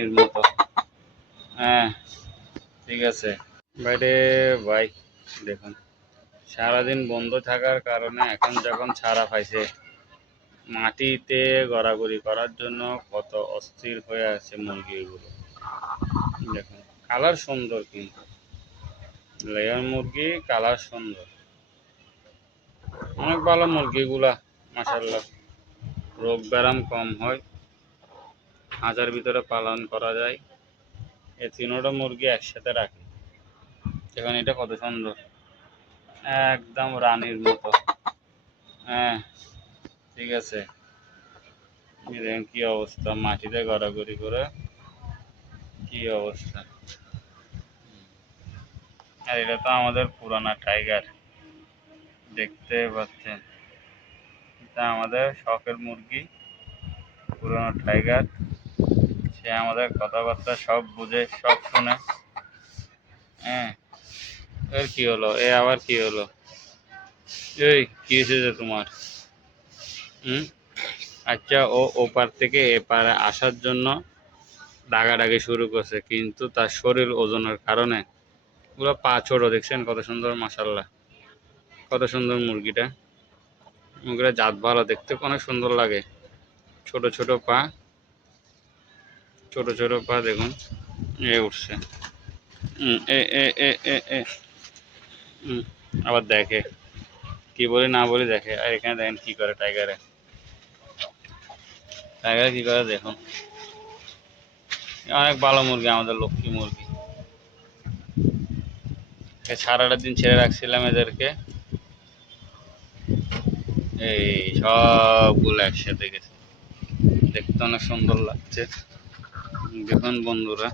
এর মতো। হ্যাঁ, ঠিক আছে। বাইরে ভাই দেখুন, সারাদিন বন্ধ থাকার কারণে এখন যখন ছাড়া পাইছে, মাটিতে গড়াগড়ি করার জন্য কত অস্থির হয়ে আছে মুরগিগুলো। দেখুন কালার সুন্দর, কিন্তু লেয়ার মুরগি কালার সুন্দর, অনেক ভালো মুরগিগুলা মাশাআল্লাহ। রোগ ব্যারাম কম হয়, হাজার ভিতরে পালন করা যায়। এই তিনোটা মুরগি একসাথে রাখি, দেখুন এটা কত সুন্দর, একদম রানীর মতো। হ্যাঁ, ঠিক আছে। দেখেন কি অবস্থা, মাটিতে গড়াগড়ি করে কি অবস্থা। আর এটা তো আমাদের পুরানা টাইগার, দেখতে পাচ্ছেন, এটা আমাদের শখের মুরগি, পুরানো টাইগার। সে আমাদের কথাবার্তা সব বুঝে, সব শুনে। হ্যাঁ, এর কি হলো, এ আবার কি হলো, এই কি হয়েছে তোমার? আচ্ছা, ও ওপার থেকে এপারে আসার জন্য ডাকাডাকি শুরু করছে, কিন্তু তার শরীর ওজনের কারণে পুরো পা ছোট, দেখছেন কত সুন্দর মাশাআল্লাহ, কত সুন্দর মুরগিটা। মুরগিটা জাত ভালো, দেখতে অনেক সুন্দর লাগে, ছোট ছোট পা, ছোট ছোট পা দেখুন, এ উঠছে। এ এ এ এ এ আবার দেখে, কি বলি না বলি দেখে। আর এখানে দেখেন কি করে টাইগারে, টাইগারে কি করে দেখুন। অনেক ভালো মুরগি, আমাদের লক্ষ্মী মুরগি। সারাটা দিন ছেড়ে রাখছিলাম এদেরকে, এই সবগুলো একসাথে গেছে, দেখতে অনেক সুন্দর লাগছে। দেখুন বন্ধুরা,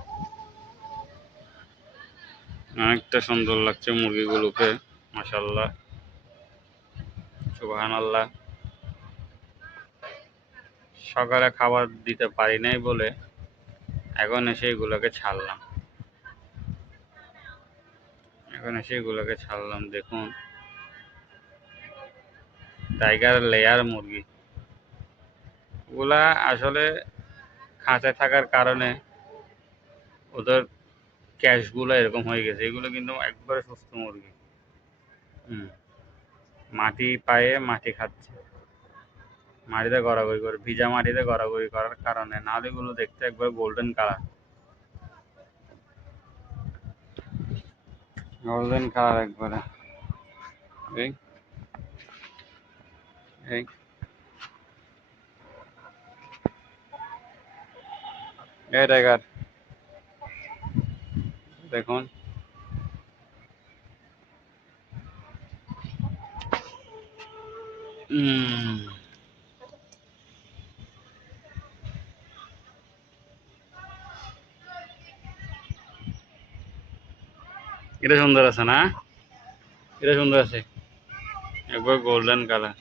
অনেকটা সুন্দর লাগছে মুরগিগুলোকে, মাশাআল্লাহ, সুবহানাল্লাহ। সকালে খাবার দিতে পারি নাই বলে এখন এসে এগুলোকে ছাড়লাম, দেখুন টাইগার লেয়ার মুরগি ওগুলা আসলে খাঁচায় থাকার কারণে ওদের ক্যাশগুলো এরকম হয়ে গেছে। এগুলো কিন্তু একবারে সুস্থ মুরগি। হুম, মাটি পায়ে মাটি খাচ্ছে, মাটিতে গড়াগড়ি করে, ভিজা মাটিতে গড়াগড়ি করার কারণে, নাহলে এগুলো দেখতে একবার গোল্ডেন কালার, গোল্ডেন কালার একবারে। এই এই এই টাইগার দেখুন, এটা সুন্দর আছে না, এটা সুন্দর আছে, একবার গোল্ডেন কালার।